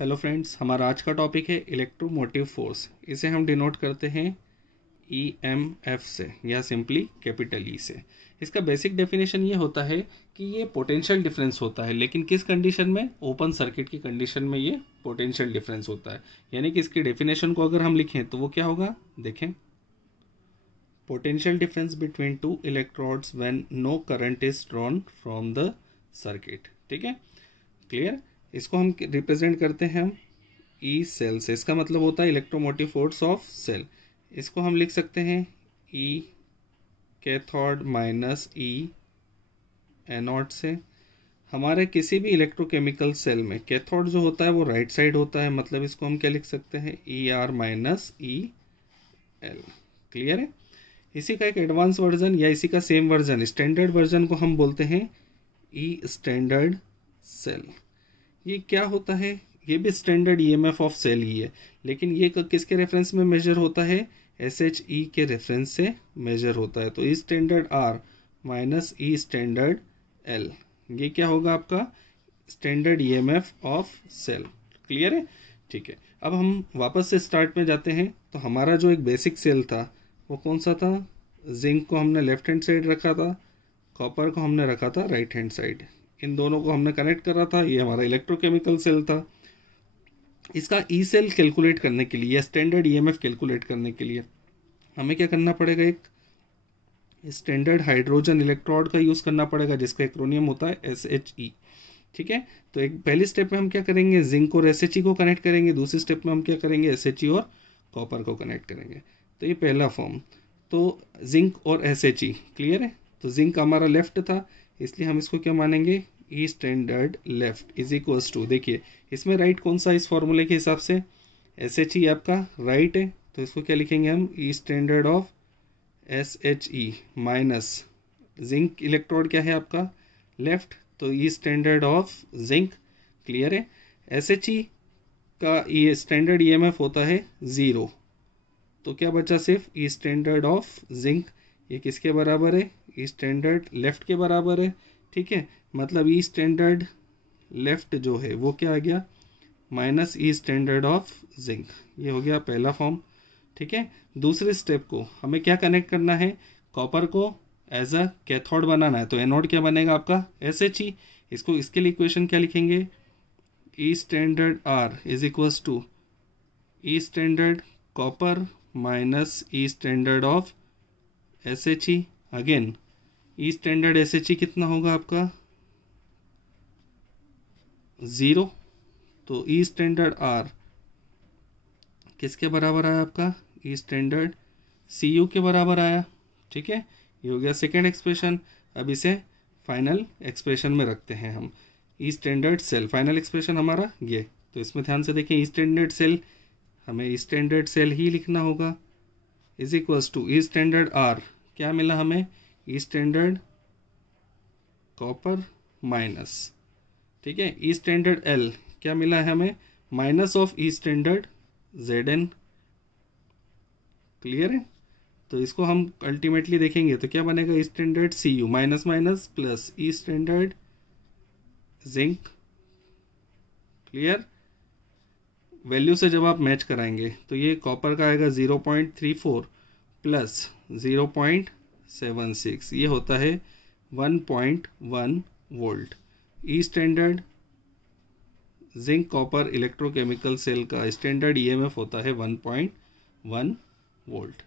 Hello friends, हमारा आज का टॉपिक है इलेक्ट्रोमोटिव फोर्स। इसे हम डिनोट करते हैं EMF से या सिंपली कैपिटल ई से। इसका बेसिक डेफिनेशन ये होता है कि ये पोटेंशियल डिफरेंस होता है, लेकिन किस कंडीशन में? ओपन सर्किट की कंडीशन में ये पोटेंशियल डिफरेंस होता है। यानी कि इसकी डेफिनेशन को अगर हम लिखें तो वो क्या होगा, देखें। Potential difference between two electrodes when no current is drawn from the circuit. ठीक है, क्लियर। इसको हम रिप्रेजेंट करते हैं हम ई सेल से। इसका मतलब होता है इलेक्ट्रोमोटिव फोर्स ऑफ सेल। इसको हम लिख सकते हैं ई कैथोड माइनस ई एनोड से। हमारे किसी भी इलेक्ट्रोकेमिकल सेल में कैथोड जो होता है वो राइट साइड होता है, मतलब इसको हम क्या लिख सकते हैं, E R minus E L. Clear है। इसी का एक एडवांस वर्जन या इसी का सेम वर्जन, स्टैंडर्ड वर्जन को हम बोलते हैं ई स्टैंडर्ड सेल। ये क्या होता है? ये भी स्टैंडर्ड ईएमएफ ऑफ सेल ही है, लेकिन ये किसके रेफरेंस में मेजर होता है? SHE के रेफरेंस से मेजर होता है। तो E standard R minus E standard L, ये क्या होगा आपका? Standard EMF of cell. Clear है। ठीक है, अब हम वापस से स्टार्ट में जाते हैं। तो हमारा जो एक बेसिक सेल था वो कौन सा था? जिंक को हमने लेफ्ट हैंड साइड रखा था, कॉपर को हमने रखा था राइट हैंड साइड। इन दोनों को हमने कनेक्ट करा था। ये हमारा इलेक्ट्रोकेमिकल सेल था। इसका ई सेल कैलकुलेट करने के लिए या स्टैंडर्ड ईएमएफ कैलकुलेट करने के लिए हमें क्या करना पड़ेगा? एक स्टैंडर्ड हाइड्रोजन इलेक्ट्रोड का यूज़ करना पड़ेगा, जिसका एक्रोनियम होता है SHE। ठीक है, तो एक पहली स्टेप में हम क्या करेंगे, जिंक और SHE को कनेक्ट करेंगे। दूसरी स्टेप में हम क्या करेंगे, SHE और कॉपर को कनेक्ट करेंगे। तो ये पहला फॉर्म। तो जिंक और SHE क्लियर है। तो जिंक हमारा लेफ्ट था, इसलिए हम इसको क्या मानेंगे, E standard left is equals to, देखिए इसमें राइट कौन सा इस फॉर्मूले के हिसाब से? SHE आपका राइट है, तो इसको क्या लिखेंगे हम, E standard of SHE minus zinc electrode क्या है आपका, लेफ्ट, तो E standard of zinc. Clear है। SHE का ये स्टैंडर्ड EMF होता है 0, तो क्या बचा, सिर्फ ई स्टैंडर्ड ऑफ जिंक। ये किसके बराबर है? ई स्टैंडर्ड लेफ्ट के बराबर है। ठीक है, मतलब ई स्टैंडर्ड लेफ्ट जो है वो क्या आ गया, minus E standard of zinc. ये हो गया पहला फॉर्म। ठीक है, दूसरे स्टेप को हमें क्या कनेक्ट करना है, कॉपर को एज अ कैथोड बनाना है। तो एनोड क्या बनेगा आपका, SHE। इसको इसके लिए इक्वेशन क्या लिखेंगे, E standard R is equals to E standard copper minus E standard of SHE। Again E standard SHE कितना होगा आपका, 0। तो ई स्टैंडर्ड आर किसके बराबर आया आपका, ई स्टैंडर्ड CU के बराबर आया। ठीक है, ये हो गया सेकेंड एक्सप्रेशन। अब इसे फाइनल एक्सप्रेशन में रखते हैं हम। E standard cell final expression हमारा ये। तो इसमें ध्यान से देखें, ई स्टैंडर्ड सेल हमें ई स्टैंडर्ड सेल ही लिखना होगा, is equals to E standard R क्या मिला हमें, ई स्टैंडर्ड कॉपर माइनस, ठीक है, ई स्टैंडर्ड एल क्या मिला है हमें, minus of E standard ZN। Clear है। तो इसको हम अल्टीमेटली देखेंगे तो क्या बनेगा, E standard CU minus minus plus E standard zinc. Clear. Value से जब आप मैच कराएंगे तो ये कॉपर का आएगा 0.34 प्लस 0.76, ये होता है 1.1 volt. E standard zinc copper electrochemical cell का स्टैंडर्ड EMF होता है 1.1 वोल्ट।